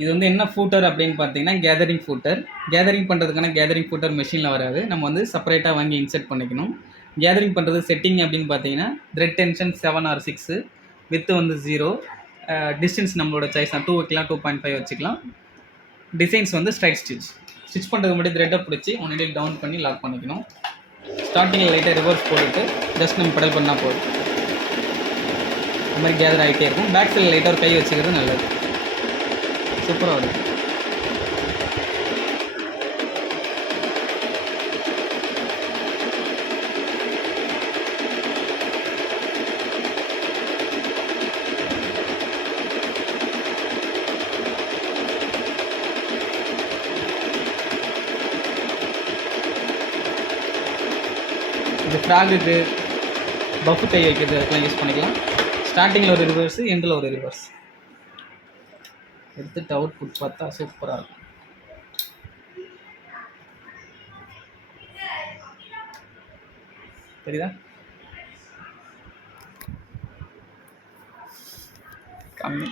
இது வந்து என்ன ஃபூட்டர் அப்படின்னு பார்த்தீங்கன்னா கேதரிங் ஃபூட்டர். கேதரிங் பண்ணுறதுக்கான கேதரிங் ஃபூட்டர் மெஷினில் வராது. நம்ம வந்து செப்பரேட்டாக வாங்கி இன்செர்ட் பண்ணிக்கணும். கேதரிங் பண்ணுறது செட்டிங் அப்படின்னு பார்த்தீங்கன்னா த்ரெட் டென்ஷன் 7 or 6, வித்து வந்து 0, டிஸ்டன்ஸ் நம்மளோட சாய்ஸ் தான். 2 வைக்கலாம், 2.5 வச்சுக்கலாம். டிசைன்ஸ் வந்து ஸ்ட்ரைட் ஸ்டிச். ஸ்டிச் பண்ணுறதுக்கு முன்னாடி த்ரெட்டை பிடிச்சி ஒன் டவுன் பண்ணி லாக் பண்ணிக்கணும். ஸ்டார்டிங்கில் லைட்டாக ரிவர்ஸ் போட்டுட்டு ஜஸ்ட் நம்ம பெடல் பண்ணால் போதும். இந்த மாதிரி கேதர் ஆகிட்டே இருக்கும். பேக் சைடில் லைட்டாக ஒரு கை வச்சுக்கிறது நல்லது. சூப்பராக வரும். இது ஃப்ராகுக்கு பஃப் கை வைக்கிறது அதுக்கெலாம் யூஸ் பண்ணிக்கலாம். ஸ்டார்டிங்கில் ஒரு ரிவர்ஸு, எண்டில் ஒரு ரிவர்ஸ் எடுத்துட்டு அவுட்புட் பார்த்தா சூப்பராக இருக்கும். தெரியுதா? கம்மி.